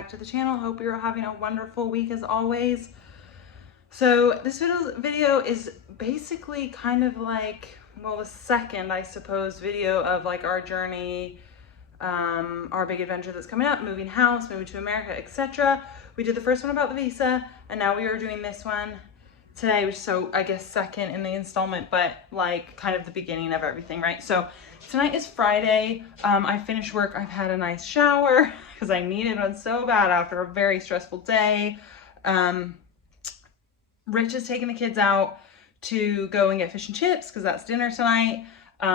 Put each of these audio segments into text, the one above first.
back to the channel. Hope you're having a wonderful week as always. So this video is basically kind of like, well, the second, I suppose, video of like our journey, our big adventure that's coming up, moving house, moving to America, etc. We did the first one about the visa, and now we are doing this one today, which is, so I guess second in the installment, but like kind of the beginning of everything, right? So tonight is Friday. I finished work. I've had a nice shower because I needed one so bad after a very stressful day. Rich is taking the kids out to go and get fish and chips because that's dinner tonight.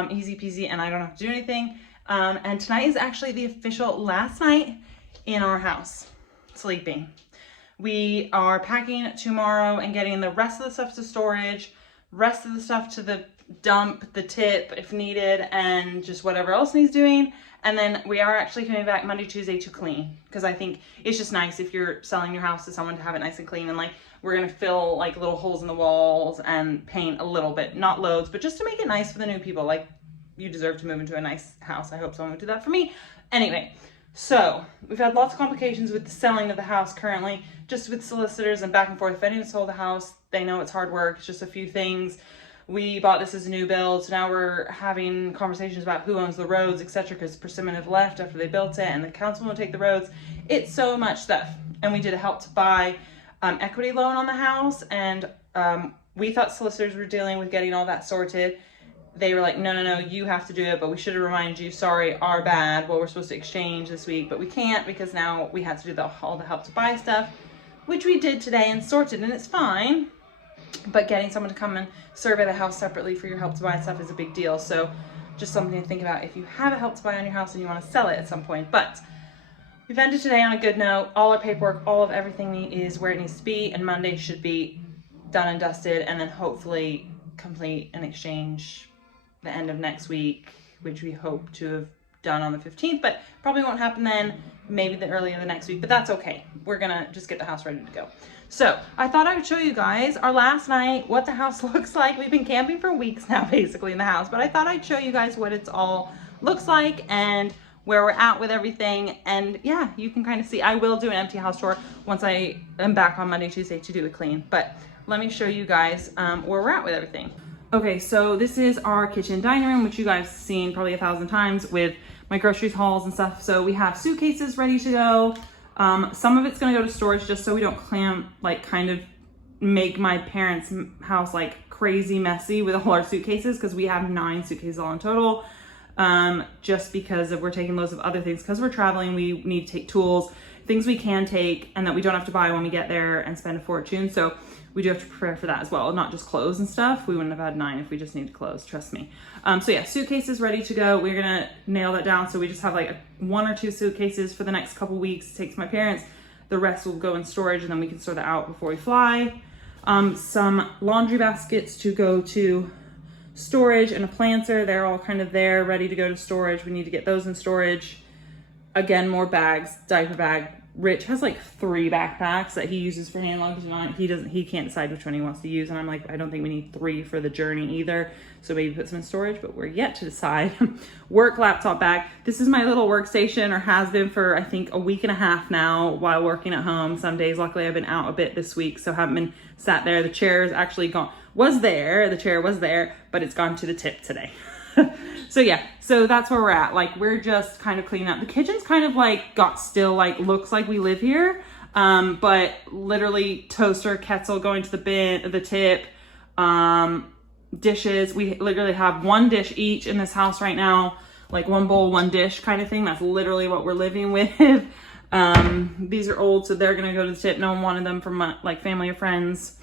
Easy peasy, and I don't have to do anything. And tonight is actually the official last night in our house, sleeping. We are packing tomorrow and getting the rest of the stuff to storage, rest of the stuff to the dump, the tip if needed, and just whatever else needs doing. And then we are actually coming back Monday, Tuesday to clean, because I think it's just nice if you're selling your house to someone to have it nice and clean. And like, we're going to fill like little holes in the walls and paint a little bit, not loads, but just to make it nice for the new people. Like, you deserve to move into a nice house. I hope someone would do that for me. Anyway, so we've had lots of complications with the selling of the house currently, just with solicitors and back and forth. If anyone sold the house, they know it's hard work. It's just a few things. We bought this as a new build, so now we're having conversations about who owns the roads, etc., because Persimmon have left after they built it, and the council won't take the roads. It's so much stuff. And we did a Help to Buy equity loan on the house, and we thought solicitors were dealing with getting all that sorted. They were like, no, you have to do it, but we should have reminded you, sorry, our bad. Well, we're supposed to exchange this week, but we can't because now we had to do all the Help to Buy stuff, which we did today and sorted, and it's fine. But getting someone to come and survey the house separately for your Help to Buy stuff is a big deal. So just something to think about if you have a Help to Buy on your house and you want to sell it at some point. But we've ended today on a good note. All our paperwork, all of everything is where it needs to be, and Monday should be done and dusted, and then hopefully complete an exchange the end of next week, which we hope to have done on the 15th, but probably won't happen then, maybe the early of the next week, but that's okay. We're gonna just get the house ready to go. So I thought I would show you guys our last night, what the house looks like. We've been camping for weeks now, basically, in the house, but I thought I'd show you guys what it's all looks like and where we're at with everything. And yeah, you can kind of see. I will do an empty house tour once I am back on Monday, Tuesday to do a clean, but let me show you guys where we're at with everything. Okay, so this is our kitchen dining room, which you guys have seen probably 1,000 times with my groceries hauls and stuff. So we have suitcases ready to go. Some of it's gonna go to storage just so we don't kind of make my parents' house like crazy messy with all our suitcases, because we have 9 suitcases all in total. Just because we're taking loads of other things, because we're traveling, we need to take tools, things we can take and that we don't have to buy when we get there and spend a fortune. So we do have to prepare for that as well, not just clothes and stuff. We wouldn't have had 9 if we just needed clothes, trust me. So yeah, suitcases ready to go. We're gonna nail that down. So we just have like 1 or 2 suitcases for the next couple weeks to take to my parents. The rest will go in storage, and then we can store that out before we fly. Some laundry baskets to go to storage, and a planter. They're all kind of there, ready to go to storage. We need to get those in storage. Again, more bags, diaper bag. Rich has like 3 backpacks that he uses for hand luggage, and he can't decide which one he wants to use. And I'm like, I don't think we need 3 for the journey either. So maybe put some in storage, but we're yet to decide. Work laptop bag. This is my little workstation, or has been for I think a week and a half now while working at home. Some days, luckily I've been out a bit this week, so haven't been sat there. The chair is actually gone. The chair was there, but it's gone to the tip today. So yeah, so that's where we're at. Like, we're just kind of cleaning up. The kitchen's kind of like looks like we live here. But literally toaster, kettle going to the tip, dishes. We literally have 1 dish each in this house right now, like 1 bowl, 1 dish kind of thing. That's literally what we're living with. These are old, so they're gonna go to the tip. No one wanted them from like family or friends.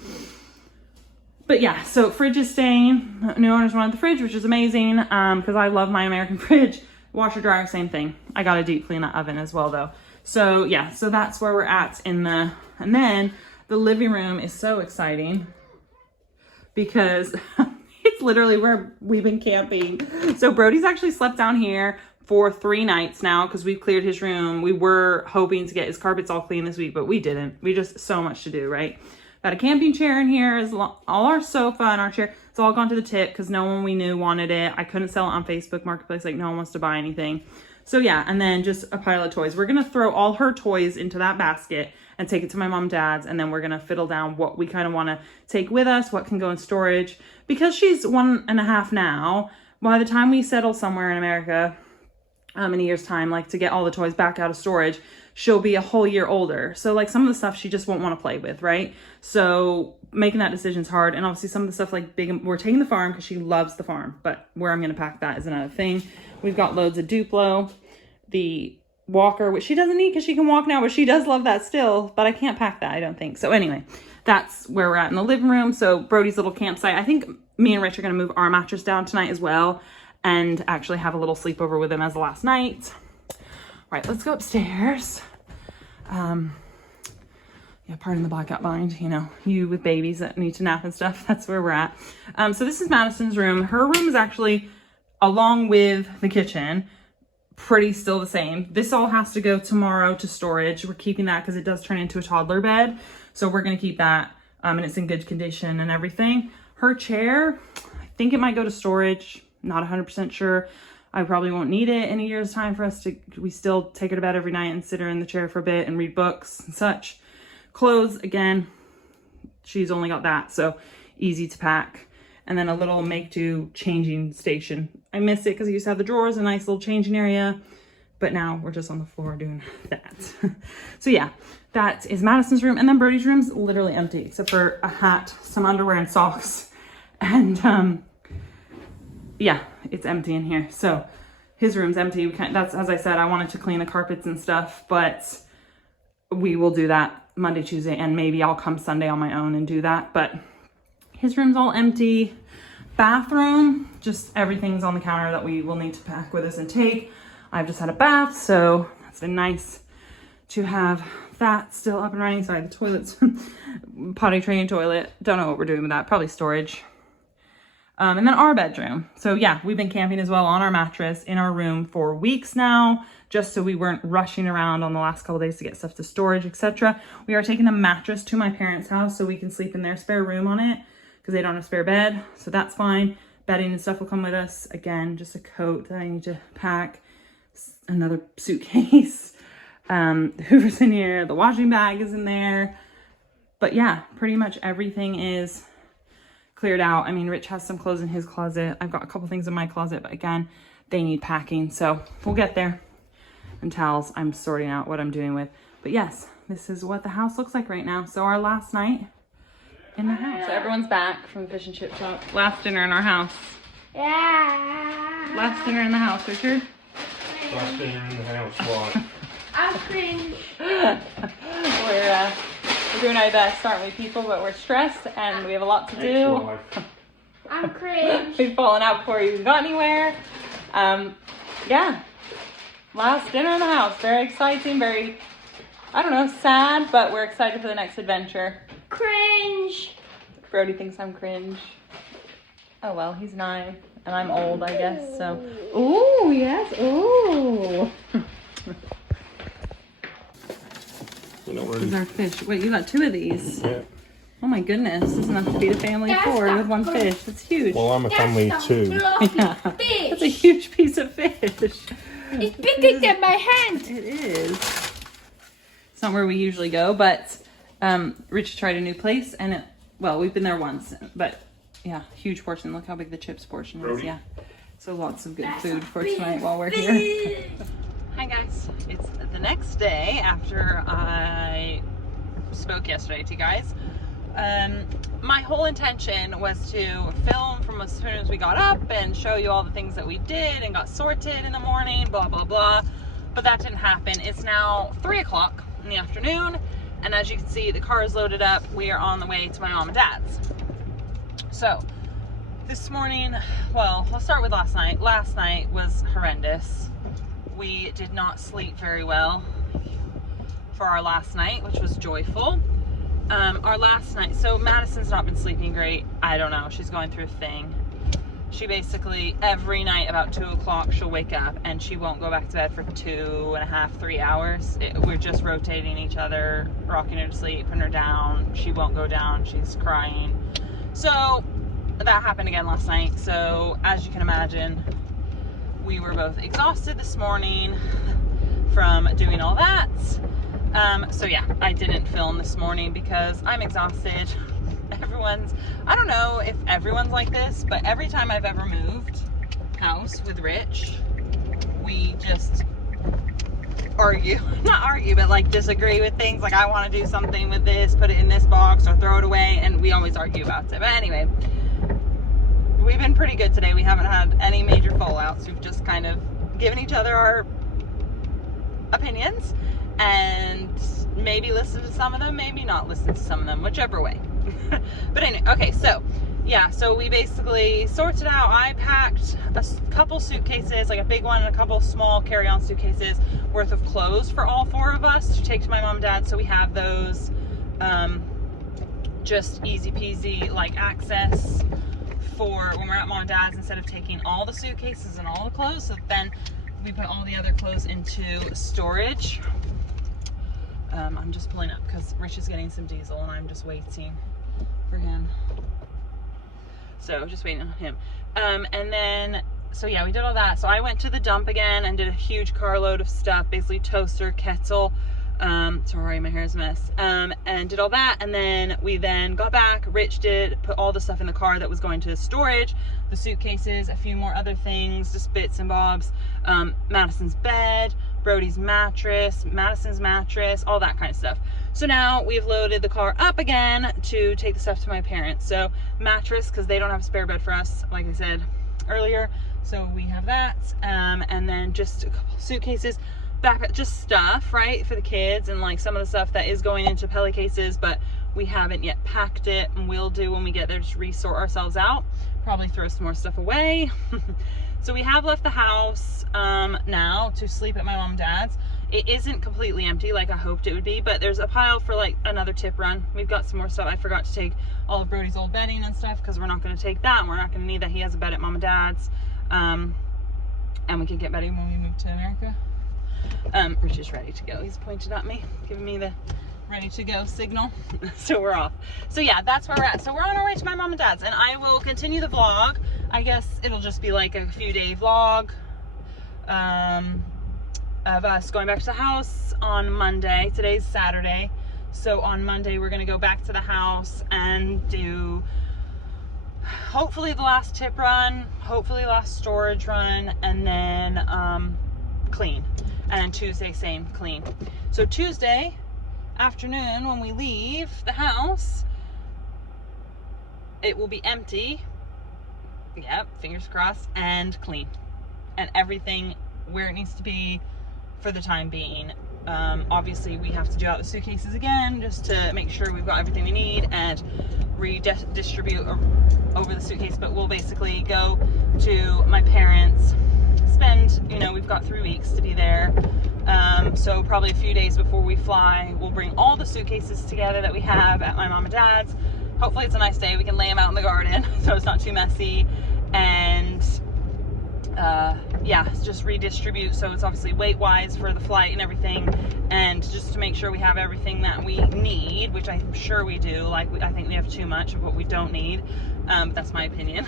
But yeah, so fridge is staying. New owners wanted the fridge, which is amazing, because I love my American fridge. Washer dryer, same thing. I got to deep clean that oven as well though. So yeah, so that's where we're at and then the living room is so exciting because it's literally where we've been camping. So Brody's actually slept down here for 3 nights now because we've cleared his room. We were hoping to get his carpets all clean this week, but we didn't. We just so much to do, right? Got a camping chair in here, all our sofa and our chair. It's all gone to the tip because no one we knew wanted it. I couldn't sell it on Facebook Marketplace. Like, no one wants to buy anything. So yeah, and then just a pile of toys. We're going to throw all her toys into that basket and take it to my mom and dad's. And then we're going to fiddle down what we kind of want to take with us, what can go in storage. Because she's 1.5 now, by the time we settle somewhere in America, in a year's time, like to get all the toys back out of storage, she'll be a whole year older. So like some of the stuff she just won't want to play with, right? So making that decision is hard. And obviously some of the stuff like we're taking the farm because she loves the farm, but where I'm going to pack that is another thing. We've got loads of Duplo, the walker, which she doesn't need because she can walk now, but she does love that still, but I can't pack that, I don't think. So anyway, that's where we're at in the living room. So Brody's little campsite. I think me and Rich are going to move our mattress down tonight as well and actually have a little sleepover with him as the last night. All right, let's go upstairs. Yeah, pardon the blackout blind, you know, you with babies that need to nap and stuff, that's where we're at. So this is Madison's room. Her room is actually, along with the kitchen, pretty still the same. This all has to go tomorrow to storage. We're keeping that because it does turn into a toddler bed. So we're going to keep that, and it's in good condition and everything. Her chair, I think it might go to storage. Not 100% sure. I probably won't need it in a year's time for us to, we still take her to bed every night and sit her in the chair for a bit and read books and such. Clothes, again, she's only got that, so easy to pack. And then a little make-do changing station. I miss it because I used to have the drawers, a nice little changing area, but now we're just on the floor doing that. So yeah, that is Madison's room. And then Brody's room's literally empty except for a hat, some underwear and socks. And yeah, it's empty in here. So his room's empty. That's, as I said, I wanted to clean the carpets and stuff, but we will do that Monday, Tuesday, and maybe I'll come Sunday on my own and do that. But his room's all empty. Bathroom, just everything's on the counter that we will need to pack with us and take. I've just had a bath, so it's been nice to have that still up and running. Sorry, the toilet's potty training toilet. Don't know what we're doing with that. Probably storage. And then our bedroom. So yeah, we've been camping as well on our mattress in our room for weeks now, just so we weren't rushing around on the last couple days to get stuff to storage, etc. We are taking the mattress to my parents' house so we can sleep in their spare room on it because they don't have a spare bed. So that's fine. Bedding and stuff will come with us. Again, just a coat that I need to pack, another suitcase. Hoover's in here. The washing bag is in there. But yeah, pretty much everything is cleared out. I mean, Rich has some clothes in his closet. I've got a couple things in my closet, but again, they need packing. So we'll get there. And towels, I'm sorting out what I'm doing with. But yes, this is what the house looks like right now. So our last night in the house. So everyone's back from the fish and chip shop. Last dinner in our house. Yeah. Last dinner in the house, Richard. Last dinner in the house, what? I'm cringe. We're doing our best, aren't we, people? But we're stressed and we have a lot to do. I'm cringe. We've fallen out before we even got anywhere. Yeah. Last dinner in the house. Very exciting, very, I don't know, sad, but we're excited for the next adventure. Cringe. Brody thinks I'm cringe. Oh well, he's 9 and I'm old, I guess, so. Ooh, yes, ooh. These are fish. Wait, you got 2 of these? Yeah. Oh my goodness, this is enough to feed a family of 4 with 1 fish. That's huge. Well, I'm a family of 2. Yeah. Fish. That's a huge piece of fish. It's bigger than my hand. It is. It's not where we usually go, but Rich tried a new place and it, well, we've been there once, but yeah, huge portion. Look how big the chips portion is. Brody. Yeah. So lots of good food for tonight while we're here. Hi guys, it's the next day after I spoke yesterday to you guys. My whole intention was to film from as soon as we got up and show you all the things that we did and got sorted in the morning, blah, blah, blah. But that didn't happen. It's now 3 o'clock in the afternoon. And as you can see, the car is loaded up. We are on the way to my mom and dad's. So this morning, well, let's start with last night. Last night was horrendous. We did not sleep very well for our last night, which was joyful. Our last night, so Madison's not been sleeping great. I don't know, she's going through a thing. She basically, every night about 2 o'clock, she'll wake up and she won't go back to bed for 2.5, 3 hours. We're just rotating each other, rocking her to sleep, putting her down. She won't go down, she's crying. So that happened again last night. So as you can imagine, we were both exhausted this morning from doing all that. So yeah, I didn't film this morning because I'm exhausted. I don't know if everyone's like this, but every time I've ever moved house with Rich, we just argue, not argue, but like disagree with things. Like I want to do something with this, put it in this box or throw it away, and we always argue about it. But anyway, we've been pretty good today. We haven't had any major fallouts. We've just kind of given each other our opinions and maybe listen to some of them, maybe not listen to some of them, whichever way. But anyway, okay, so yeah, so we basically sorted out. I packed a couple suitcases, like a big one and a couple small carry-on suitcases worth of clothes for all 4 of us to take to my mom and dad, so we have those just easy peasy, like access for when we're at mom and dad's, instead of taking all the suitcases and all the clothes. So then we put all the other clothes into storage. I'm just pulling up because Rich is getting some diesel and I'm just waiting for him. So just waiting on him. And then, so yeah, we did all that. So I went to the dump again and did a huge carload of stuff, basically toaster, kettle, sorry, my hair's a mess, and did all that. And then we then got back. Rich did put all the stuff in the car that was going to storage, the suitcases, a few more other things, just bits and bobs, Madison's bed, Brody's mattress, Madison's mattress, all that kind of stuff. So now we've loaded the car up again to take the stuff to my parents. So mattress, because they don't have a spare bed for us, like I said earlier, so we have that. And then just a couple suitcases, backpack, just stuff, right, for the kids, and like some of the stuff that is going into Peli cases, but we haven't yet packed it, and we'll do when we get there, just resort ourselves out, probably throw some more stuff away. So we have left the house now to sleep at my mom and dad's. It isn't completely empty like I hoped it would be, but there's a pile for like another tip run. We've got some more stuff. I forgot to take all of Brody's old bedding and stuff because we're not going to take that, and we're not going to need that. He has a bed at mom and dad's, and we can get bedding when we move to America. Rich is ready to go. He's pointed at me, giving me the ready to go signal. So we're off. So yeah, that's where we're at. So we're on our way to my mom and dad's, and I will continue the vlog. I guess it'll just be like a few day vlog of us going back to the house on Monday. Today's Saturday, so on Monday we're gonna go back to the house and do hopefully the last tip run, hopefully last storage run, and then clean. And then Tuesday, same, clean. So Tuesday afternoon when we leave the house, it will be empty. Yep, fingers crossed, and clean, and everything where it needs to be for the time being. Obviously we have to do out the suitcases again just to make sure we've got everything we need and redistribute over the suitcase, but we'll basically go to my parents, spend, you know, we've got 3 weeks to be there, so probably a few days before we fly, we'll bring all the suitcases together that we have at my mom and dad's. Hopefully it's a nice day, we can lay them out in the garden so it's not too messy, and yeah, just redistribute so it's obviously weight wise for the flight and everything, and just to make sure we have everything that we need, which I'm sure we do. Like I think we have too much of what we don't need, but that's my opinion.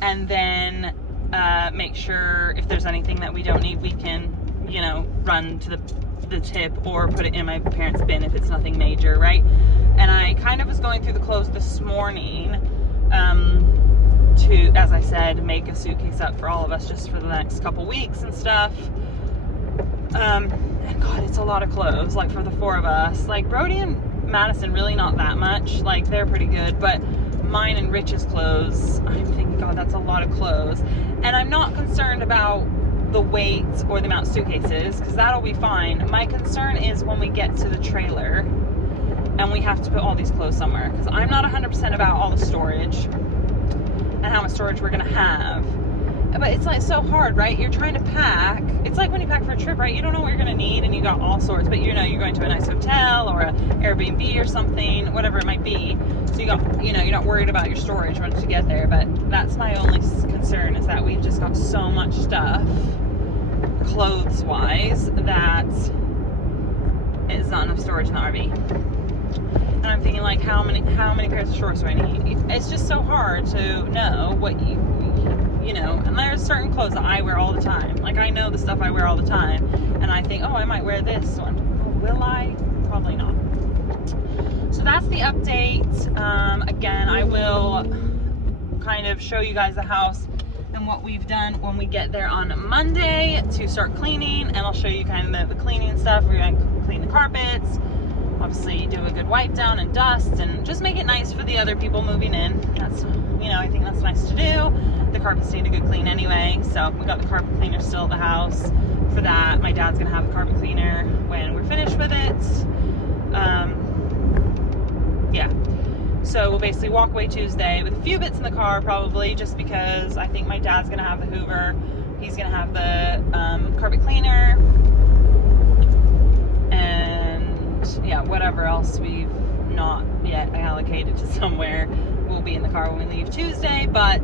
And then make sure if there's anything that we don't need, we can, you know, run to the tip or put it in my parents' bin if it's nothing major, right? And I kind of was going through the clothes this morning to, as I said, make a suitcase up for all of us just for the next couple weeks and stuff. And God, it's a lot of clothes, like for the 4 of us. Like Brody and Madison, really not that much, like they're pretty good, but mine and Rich's clothes, I'm thinking, God, that's a lot of clothes. And I'm not concerned about the weight or the amount of suitcases, because that'll be fine. My concern is when we get to the trailer and we have to put all these clothes somewhere, because I'm not 100% about all the storage and how much storage we're gonna have. But it's like so hard, right? You're trying to pack. It's like when you pack for a trip, right? You don't know what you're gonna need, and you got all sorts, but you know you're going to a nice hotel or an Airbnb or something, whatever it might be. So you got, you know, you're not worried about your storage once you get there. But that's my only concern, is that we've just got so much stuff, clothes-wise, that it's not enough storage in the RV. And I'm thinking like, how many pairs of shorts do I need? It's just so hard to know what you know, and there's certain clothes that I wear all the time. Like I know the stuff I wear all the time, and I think, oh, I might wear this one. Will I? Probably not. So that's the update. Again, I will kind of show you guys the house and what we've done when we get there on Monday to start cleaning, and I'll show you kind of the cleaning stuff. We're going to clean the carpets, obviously do a good wipe down and dust, and just make it nice for the other people moving in. That's, you know, I think that's nice to do. The carpets need a good clean anyway, so we got the carpet cleaner still at the house for that. My dad's gonna have the carpet cleaner when we're finished with it. Yeah, so we'll basically walk away Tuesday with a few bits in the car, probably, just because I think my dad's gonna have the Hoover, he's gonna have the carpet cleaner, and yeah, whatever else we've not yet allocated to somewhere will be in the car when we leave Tuesday. But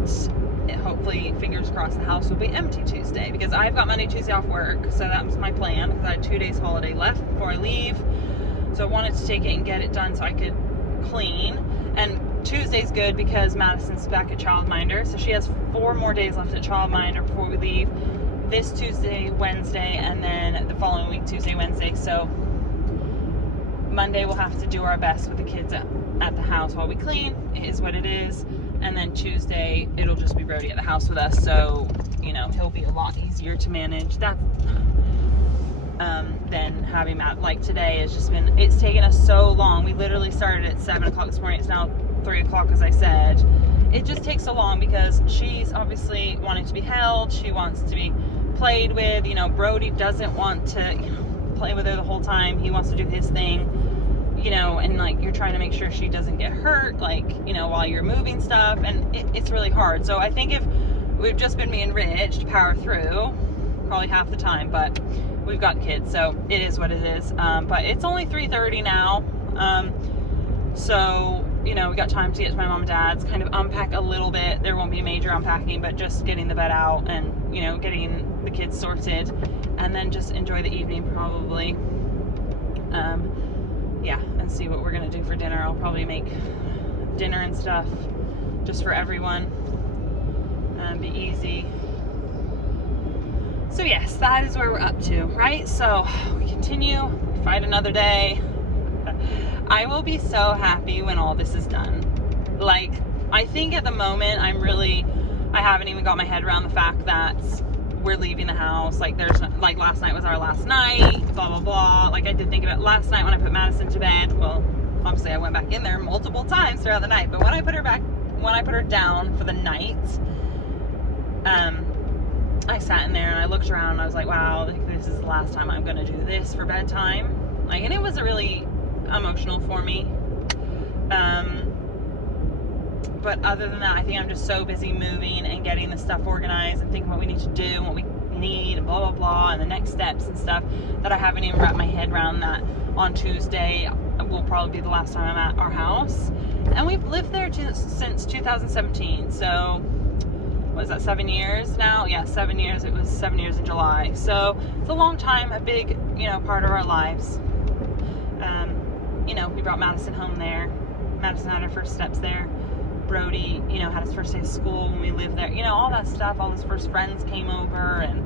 hopefully, fingers crossed, the house will be empty Tuesday, because I've got Monday, Tuesday off work, so that was my plan, because I had 2 days holiday left before I leave. So I wanted to take it and get it done so I could clean. And Tuesday's good because Madison's back at childminder, so she has 4 more days left at childminder before we leave. This Tuesday, Wednesday, and then the following week, Tuesday, Wednesday. So Monday we'll have to do our best with the kids at the house while we clean. It is what it is. And then Tuesday, it'll just be Brody at the house with us, so, you know, he'll be a lot easier to manage. That, than having Matt. Like today, it's taken us so long. We literally started at 7 o'clock this morning. It's now 3 o'clock, as I said. It just takes so long because she's obviously wanting to be held. She wants to be played with. You know, Brody doesn't want to play with her the whole time. He wants to do his thing. You know, and like you're trying to make sure she doesn't get hurt, like, you know, while you're moving stuff, and it's really hard. So I think if we've just been me and Rich to power through, probably half the time, but we've got kids, so it is what it is. But it's only 3:30 now, so, you know, we got time to get to my mom and dad's, kind of unpack a little bit. There won't be major unpacking, but just getting the bed out and, you know, getting the kids sorted, and then just enjoy the evening probably. Yeah, and see what we're gonna do for dinner. I'll probably make dinner and stuff just for everyone, and be easy. So yes, that is where we're up to, right? So we continue, we fight another day. I will be so happy when all this is done. Like, I think at the moment I haven't even got my head around the fact that we're leaving the house. Like, last night was our last night, blah blah blah. Like, I did think about last night when I put Madison to bed. Well, obviously I went back in there multiple times throughout the night, but when I put her down for the night, I sat in there and I looked around and I was like, wow, like, this is the last time I'm gonna do this for bedtime. Like, and it was really emotional for me. But other than that, I think I'm just so busy moving and getting the stuff organized and thinking what we need to do and what we need and blah blah blah and the next steps and stuff, that I haven't even wrapped my head around that on Tuesday will probably be the last time I'm at our house. And we've lived there since 2017, so what is that, 7 years now? Yeah, 7 years. It was 7 years in July, so it's a long time, a big, you know, part of our lives. You know, we brought Madison home there. Madison had her first steps there. Brody, you know, had his first day of school when we lived there. You know, all that stuff. All his first friends came over and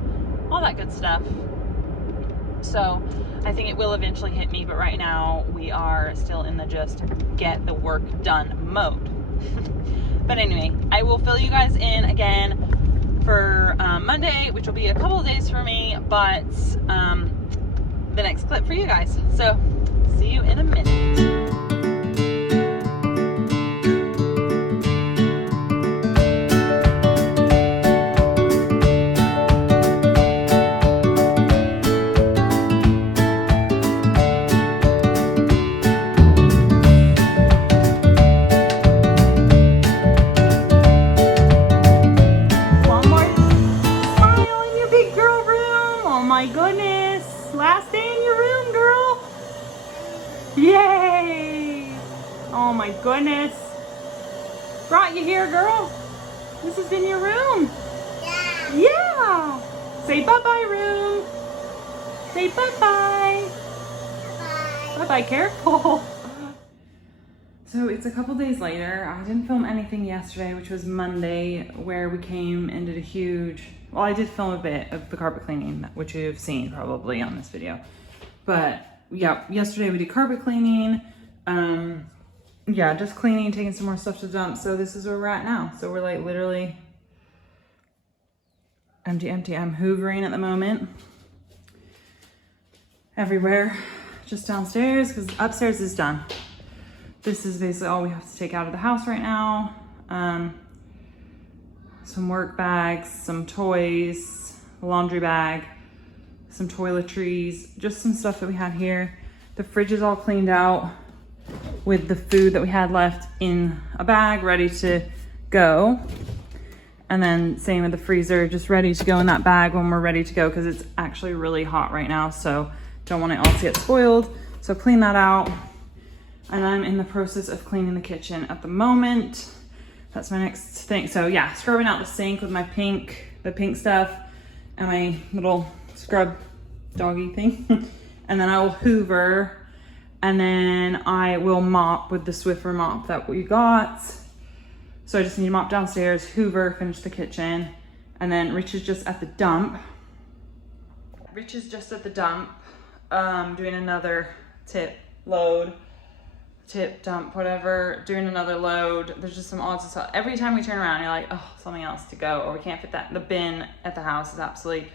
all that good stuff. So I think it will eventually hit me, but right now we are still in the just get the work done mode. But anyway, I will fill you guys in again for Monday, which will be a couple of days for me, but the next clip for you guys. So see you in a minute. Oh my goodness. Brought you here, girl. This is in your room. Yeah. Yeah. Say bye-bye, room. Say bye-bye. Bye. Bye-bye, careful. So it's a couple days later. I didn't film anything yesterday, which was Monday, where we came and did a huge, well, I did film a bit of the carpet cleaning, which you've seen probably on this video. But yeah, yesterday we did carpet cleaning. Yeah, just cleaning, taking some more stuff to dump. So this is where we're at now. So we're like literally empty. I'm hoovering at the moment. Everywhere, just downstairs, because upstairs is done. This is basically all we have to take out of the house right now. Some work bags, some toys, a laundry bag, some toiletries, just some stuff that we had here. The fridge is all cleaned out with the food that we had left in a bag, ready to go. And then same with the freezer, just ready to go in that bag when we're ready to go, because it's actually really hot right now, so don't want it all to get spoiled. So clean that out. And I'm in the process of cleaning the kitchen at the moment. That's my next thing. So yeah, scrubbing out the sink with the pink stuff and my little scrub doggy thing. And then I will hoover, and then I will mop with the Swiffer mop that we got. So I just need to mop downstairs, hoover, finish the kitchen, and then Rich is just at the dump. Doing another dump, whatever, doing another load. There's just some odds and stuff. Every time we turn around, you're like, oh, something else to go, or we can't fit that. The bin at the house is absolutely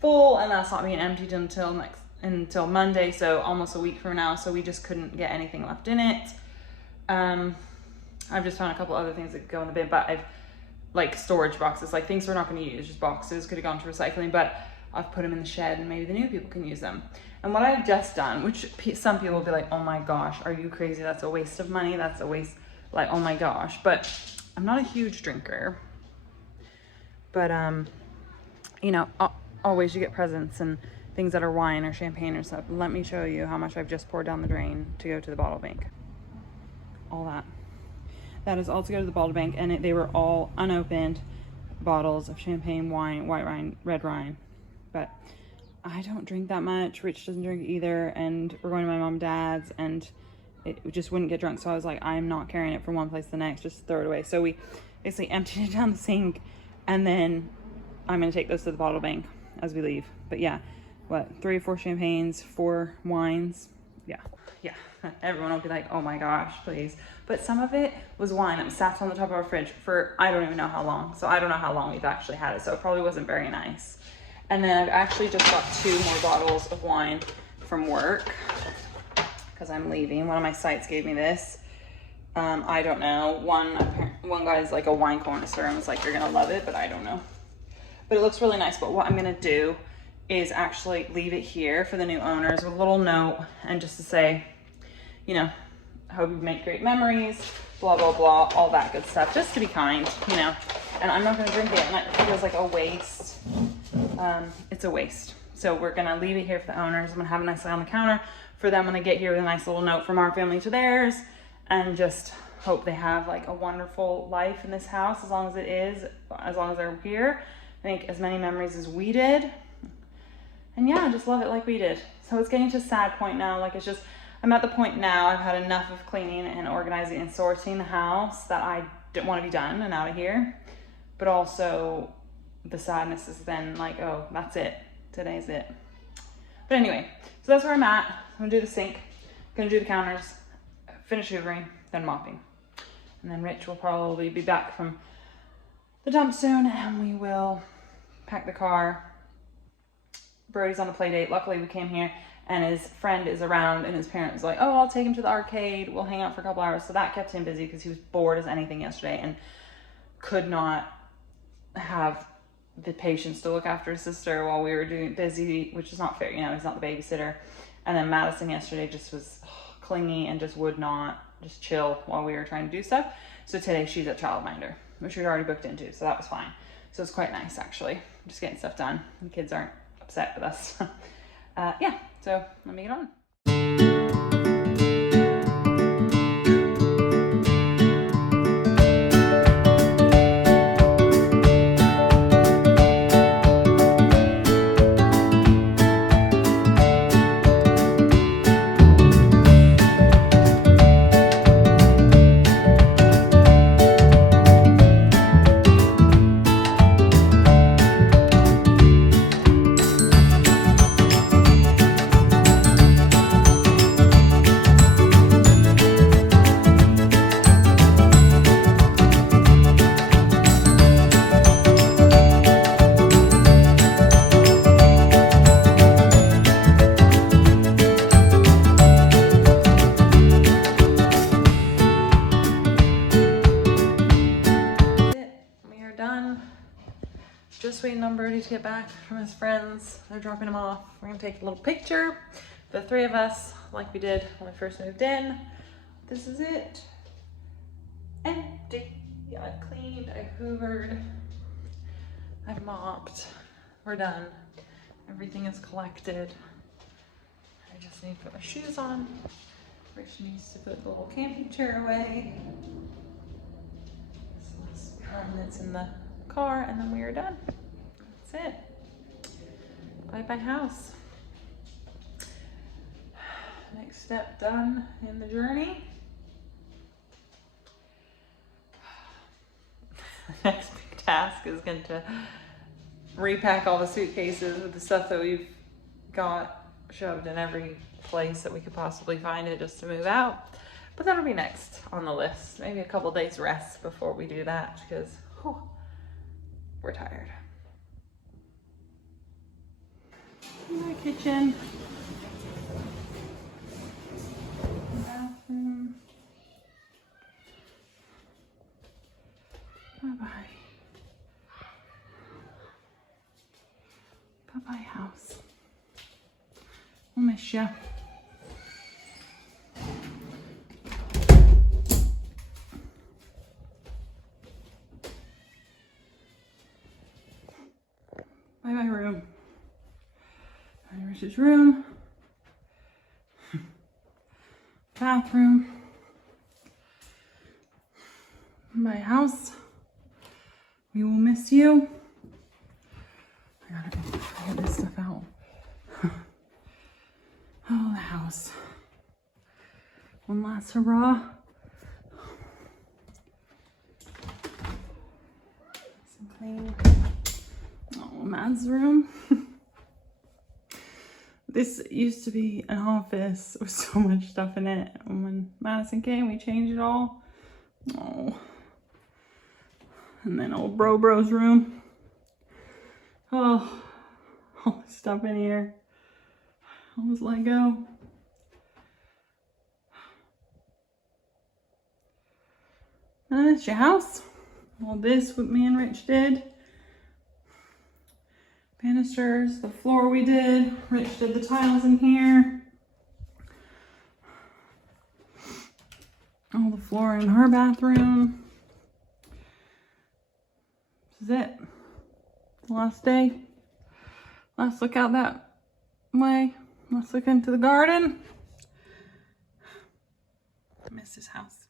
full, and that's not being emptied until Monday, so almost a week from now, so we just couldn't get anything left in it. I've just found a couple other things that could go in the bin, but I've, like storage boxes, like things we're not going to use, just boxes, could have gone to recycling, but I've put them in the shed and maybe the new people can use them. And what I've just done, which some people will be like, oh my gosh, are you crazy? That's a waste of money. That's a waste, like, oh my gosh. But I'm not a huge drinker. But, you know, always you get presents and things that are wine or champagne or stuff. Let me show you how much I've just poured down the drain to go to the bottle bank. All that. That is all to go to the bottle bank, and they were all unopened bottles of champagne, wine, white wine, red wine. But I don't drink that much. Rich doesn't drink either, and we're going to my mom and dad's, and it just wouldn't get drunk. So I was like, I'm not carrying it from one place to the next, just throw it away. So we basically emptied it down the sink, and then I'm gonna take those to the bottle bank as we leave. But yeah, what, 3 or 4 champagnes, 4 wines. Yeah. Everyone will be like, oh my gosh, please. But some of it was wine that sat on the top of our fridge for I don't even know how long. So I don't know how long we've actually had it. So it probably wasn't very nice. And then I've actually just got 2 more bottles of wine from work because I'm leaving. One of my sites gave me this. I don't know. One guy's like a wine connoisseur and was like, you're gonna love it, but I don't know. But it looks really nice. But what I'm gonna do is actually leave it here for the new owners with a little note, and just to say, you know, I hope you make great memories, blah, blah, blah, all that good stuff, just to be kind, you know. And I'm not gonna drink it, and it feels like a waste. It's a waste. So we're gonna leave it here for the owners. I'm gonna have it nicely on the counter for them when they get here with a nice little note from our family to theirs, and just hope they have like a wonderful life in this house as long as they're here. I think as many memories as we did. And yeah, just love it like we did. So it's getting to a sad point now. Like it's just, I'm at the point now, I've had enough of cleaning and organizing and sorting the house that I didn't want to be done and out of here. But also the sadness is then like, oh, that's it. Today's it. But anyway, so that's where I'm at. I'm gonna do the sink, gonna do the counters, finish hoovering, then mopping. And then Rich will probably be back from the dump soon, and we will pack the car. Brody's on a play date. Luckily we came here and his friend is around, and his parents was like, oh, I'll take him to the arcade. We'll hang out for a couple hours. So that kept him busy because he was bored as anything yesterday and could not have the patience to look after his sister while we were busy, which is not fair. You know, he's not the babysitter. And then Madison yesterday just was clingy and just would not just chill while we were trying to do stuff. So today she's at childminder, which we'd already booked into. So that was fine. So it's quite nice, actually. Just getting stuff done. The kids aren't upset with us. Yeah, so let me get on. to get back from his friends. They're dropping him off. We're gonna take a little picture, the three of us, like we did when we first moved in. This is it. Empty. I cleaned, I hoovered, I mopped. We're done. Everything is collected. I just need to put my shoes on. Rich needs to put the little camping chair away. This is one that's in the car, and then we are done. That's it. Bye-bye house. Next step done in the journey. The next big task is going to repack all the suitcases with the stuff that we've got shoved in every place that we could possibly find it just to move out. But that'll be next on the list. Maybe a couple days rest before we do that because we're tired. My kitchen. Bathroom. Bye-bye. Bye-bye house. We'll miss ya. Bye-bye room. Rich's room. Bathroom. My house. We will miss you. I gotta get this stuff out. Oh, the house. One last hurrah. Some clean. Oh, Matt's room. This used to be an office with so much stuff in it. And when Madison came, we changed it all. Oh. And then old Bro's room. Oh, all this stuff in here. Almost let go. And that's your house. All this, what me and Rich did. Banisters, the floor we did. Rich did the tiles in here. All the floor in her bathroom. This is it. The last day. Let's look out that way. Let's look into the garden. I miss this house.